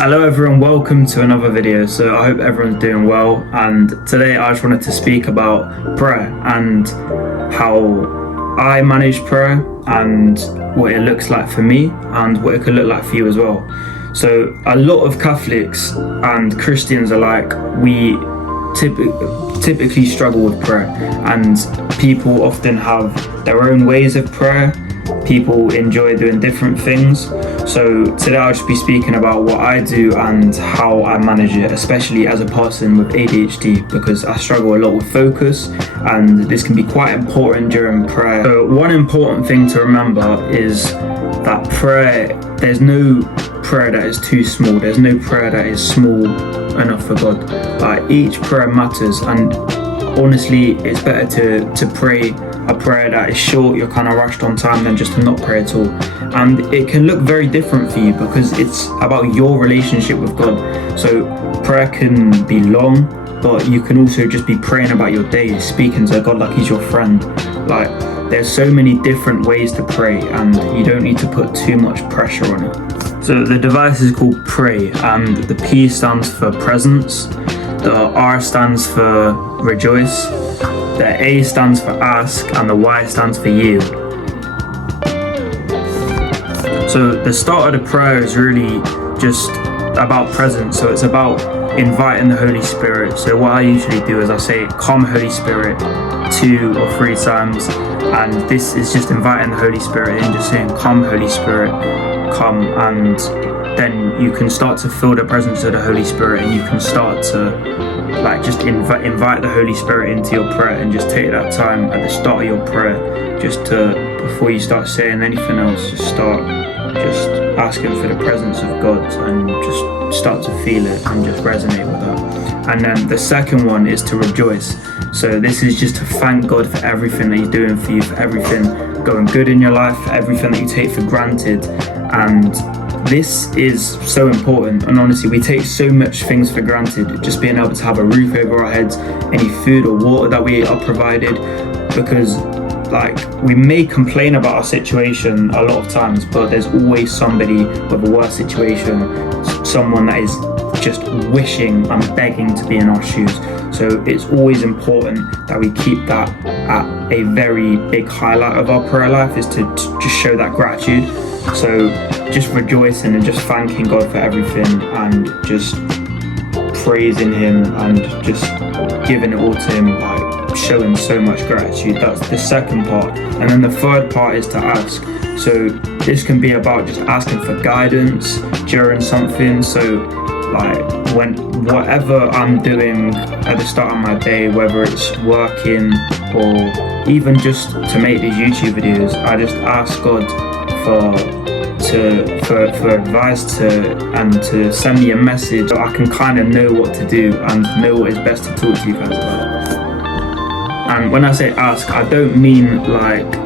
Hello everyone, welcome to another video. So I hope everyone's doing well, and today I just wanted to speak about prayer and how I manage prayer and what it looks like for me and what it could look like for you as well. So a lot of Catholics and Christians alike, we typically struggle with prayer, and people often have their own ways of prayer. People enjoy doing different things. So today I'll just be speaking about what I do and how I manage it, especially as a person with ADHD, because I struggle a lot with focus and this can be quite important during prayer. So one important thing to remember is that prayer, there's no prayer that is too small. There's no prayer that is small enough for God. Like, each prayer matters, and honestly it's better to pray a prayer that is short, you're kind of rushed on time, than just to not pray at all. And it can look very different for you because it's about your relationship with God. So prayer can be long, but you can also just be praying about your day, speaking to God like he's your friend. Like, there's so many different ways to pray, and you don't need to put too much pressure on it. So the device is called Pray, and the P stands for presence, the R stands for rejoice, the A stands for ask, and the Y stands for yield. So the start of the prayer is really just about presence. So it's about inviting the Holy Spirit. So what I usually do is I say, "Come Holy Spirit," 2 or 3 times, and this is just inviting the Holy Spirit in, just saying, "Come Holy Spirit, come," and then you can start to feel the presence of the Holy Spirit, and you can start to just invite the Holy Spirit into your prayer, and just take that time at the start of your prayer, just to, before you start saying anything else, just start just asking for the presence of God, and just start to feel it and just resonate with that. And then the second one is to rejoice. So this is just to thank God for everything that he's doing for you, for everything going good in your life, for everything that you take for granted. And this is so important, and honestly we take so much things for granted, just being able to have a roof over our heads, any food or water that we are provided, because we may complain about our situation a lot of times, but there's always somebody with a worse situation, someone that is just wishing and begging to be in our shoes. So it's always important that we keep that at a very big highlight of our prayer life, is to just show that gratitude. So just rejoicing and just thanking God for everything, and just praising him and just giving it all to him, showing so much gratitude. That's the second part. And then the third part is to ask. So this can be about just asking for guidance during something. So when whatever I'm doing at the start of my day, whether it's working or even just to make these YouTube videos, I just ask God for advice and to send me a message, so I can kind of know what to do and know what is best to talk to you guys about. And when I say ask, I don't mean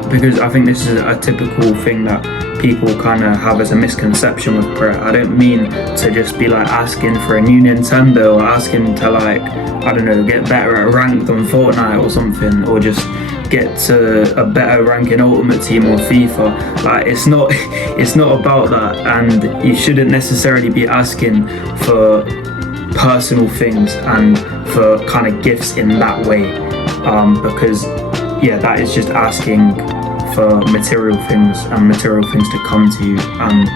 because I think this is a typical thing that people kind of have as a misconception with prayer. I don't mean to just be asking for a new Nintendo, or asking to I don't know, get better at ranked on Fortnite or something, or just get to a better rank in Ultimate Team or FIFA. It's not about that, and you shouldn't necessarily be asking for personal things and for kind of gifts in that way, because that is just asking for material things and material things to come to you, and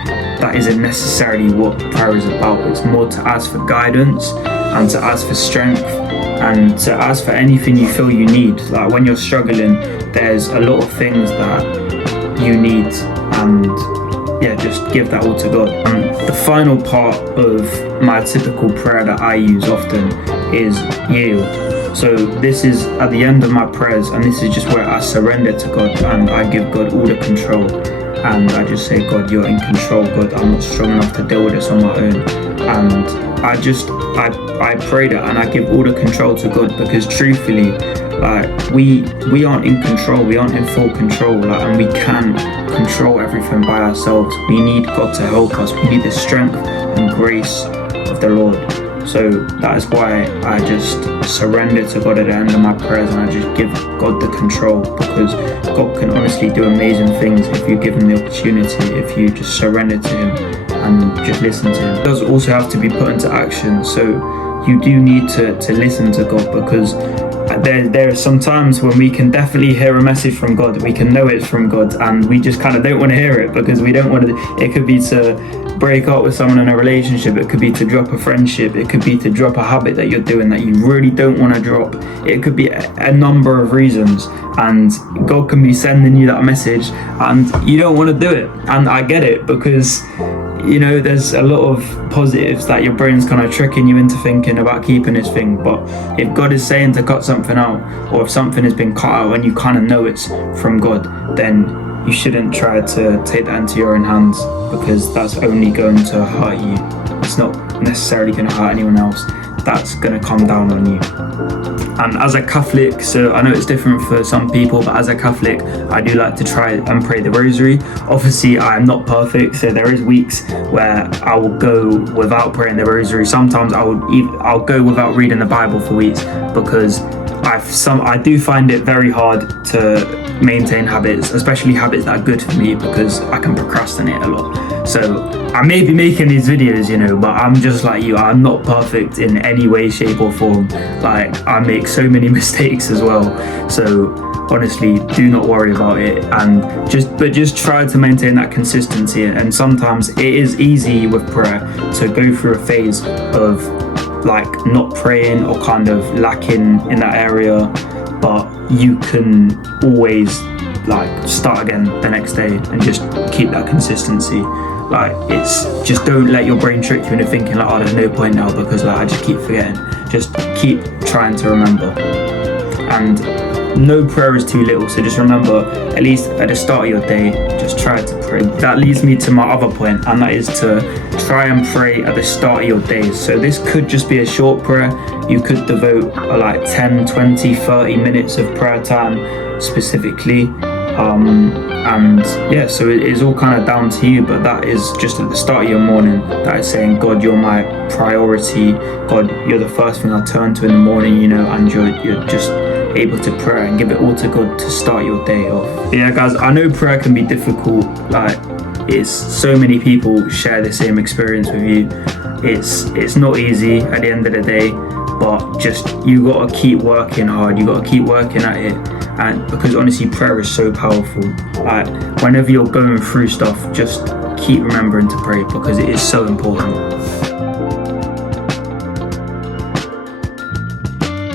that isn't necessarily what prayer is about. It's more to ask for guidance and to ask for strength and to ask for anything you feel you need. When you're struggling, there's a lot of things that you need, and just give that all to God. And the final part of my typical prayer that I use often is yield. So this is at the end of my prayers, and this is just where I surrender to God and I give God all the control, and I just say, "God, you're in control. God, I'm not strong enough to deal with this on my own." And I pray that, and I give all the control to God, because truthfully, we aren't in control, we aren't in full control, and we can't control everything by ourselves. We need God to help us. We need the strength and grace of the Lord. So that is why I just surrender to God at the end of my prayers, and I just give God the control, because God can honestly do amazing things if you give him the opportunity, if you just surrender to him and just listen to him. It does also have to be put into action, so you do need to listen to God, because there are some times when we can definitely hear a message from God, we can know it's from God, and we just kind of don't want to hear it because we don't want to. It could be to break up with someone in a relationship, it could be to drop a friendship, it could be to drop a habit that you're doing that you really don't want to drop. It could be a number of reasons, and God can be sending you that message and you don't want to do it. And I get it, because there's a lot of positives that your brain's kind of tricking you into thinking about keeping this thing. But if God is saying to cut something out, or if something has been cut out and you kind of know it's from God, then you shouldn't try to take that into your own hands, because that's only going to hurt you. It's not necessarily going to hurt anyone else. That's going to come down on you. And as a Catholic, so I know it's different for some people, but as a Catholic, I do like to try and pray the rosary. Obviously, I am not perfect, so there is weeks where I will go without praying the rosary. Sometimes I'll go without reading the Bible for weeks, because I do find it very hard to maintain habits, especially habits that are good for me, because I can procrastinate a lot. So I may be making these videos, but I'm just like you. I'm not perfect in any way, shape or form. Like, I make so many mistakes as well. So honestly, do not worry about it, and just try to maintain that consistency. And sometimes it is easy with prayer to go through a phase of like not praying or kind of lacking in that area, but you can always like start again the next day and just keep that consistency. Like, it's just, don't let your brain trick you into thinking like, there's no point now because I just keep forgetting. Just keep trying to remember. And no prayer is too little, so just remember, at least at the start of your day, just try to pray. That leads me to my other point, and that is to try and pray at the start of your days. So this could just be a short prayer. You could devote like 10, 20, 30 minutes of prayer time specifically. So it is all kind of down to you, but that is just at the start of your morning. That is saying, God, you're my priority. God, you're the first thing I turn to in the morning, and you're just able to pray and give it all to God to start your day off. Yeah, guys, I know prayer can be difficult. Like, it's so many people share the same experience with you. It's not easy at the end of the day, but just you gotta keep working hard. You gotta keep working at it, and because honestly, prayer is so powerful. Like, whenever you're going through stuff, just keep remembering to pray, because it is so important.